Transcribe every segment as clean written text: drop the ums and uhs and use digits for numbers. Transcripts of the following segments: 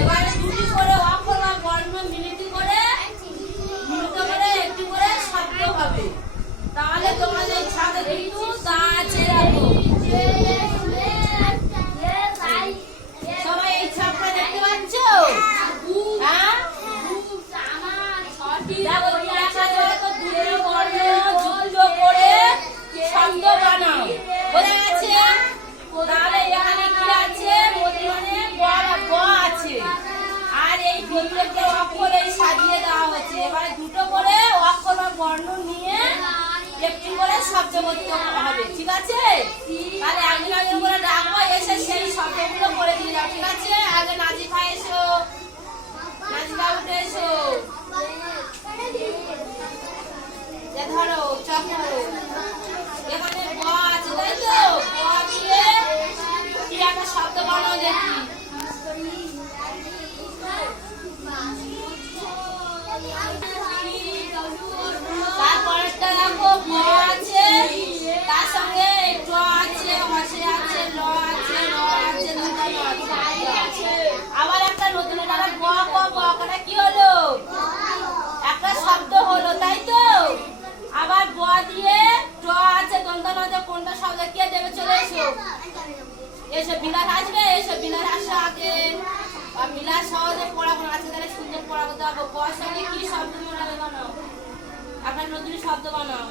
এবারে দুটি করে অক্ষর বা বর্ণ মিলিত করে একটি করে শব্দ হবে। তাহলে তোমাদের ছাদে কিন্তু তা আছে রাখো। সবাই এই ছাপটা দেখতে পাচ্ছ? হ্যাঁ, দেখো কি লেখা আছে? তো দুটি বর্ণ যুক্ত করে শব্দ বানাও। বোঝা গেছে? তাহলে এখানে কি আছে? মধ্যখানে গ আছে, আর এই প্রত্যেকটা অক্ষর এই সাজিয়ে দেওয়া হচ্ছে। এবারে দুটো করে অক্ষর বা বর্ণ নিয়ে একটি করে শব্দ করতে হবে। ঠিক আছে? তাহলে একজন একজন করে ডাকবো, এসে সেই শব্দগুলো করে দিয়ে যাও। ঠিক আছে? আগে নাজিফা এসো, নাজিফা উঠে এসো। ধরো চক ধরো, এখানে গ আছে তাই তো? গ দিয়ে কি একটা শব্দ বানাও দেখি। তারপরেরটা দেখো গ আছে, তার সঙ্গে ট আছে, হসে আছে, ল আছে, র আছে, আবার একটা নতুন গ ক ব কটা কি হলো? একটা শব্দ হলো তাই তো? আবার ব দিয়ে ট আছে, দন্তন আছে, কোনটা শব্দ কে দেবে? চলে এসো, এসো বিলাস আসবে, এসো বিলাস আসো আগে। আর বিলাস সহজে পড়াশোনা আছে, তাহলে সুন্দর পড়া করতে হবে। ব সঙ্গে কি শব্দ বানাবে? বানাও, আপনার নতুন শব্দ বানাও।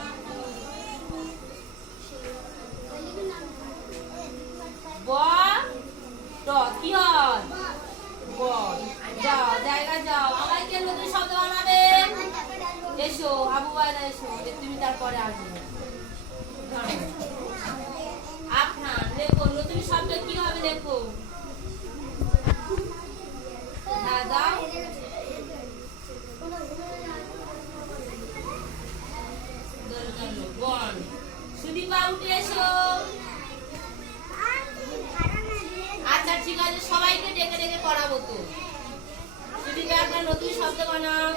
ব ট কি হয়? বল। যাও জায়গা যাও, আবার কে নতুন শব্দ বানাবে? এসো আবু বাইরা এসো, তুমি তারপরে আসবে। আপনার লেখো নতুন শব্দ কি হবে? লেখো দাদা। বন। সুদীপা উঠে এসো। আচ্ছা ঠিক আছে, সবাইকে ডেকে ডেকে পড়াবো তো। সুদীপা একটা নতুন শব্দ বানাও।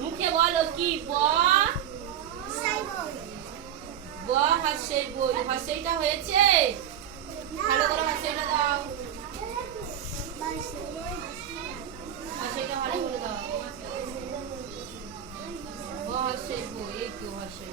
মুখে বলো কি? ব হাসেই বই। হাসেইটা হয়েছে? ভালো করে হাসেইটা দাও, হাসেইটা ভালো করে দাও। ব হাসেই বই, এই তো হাসেই।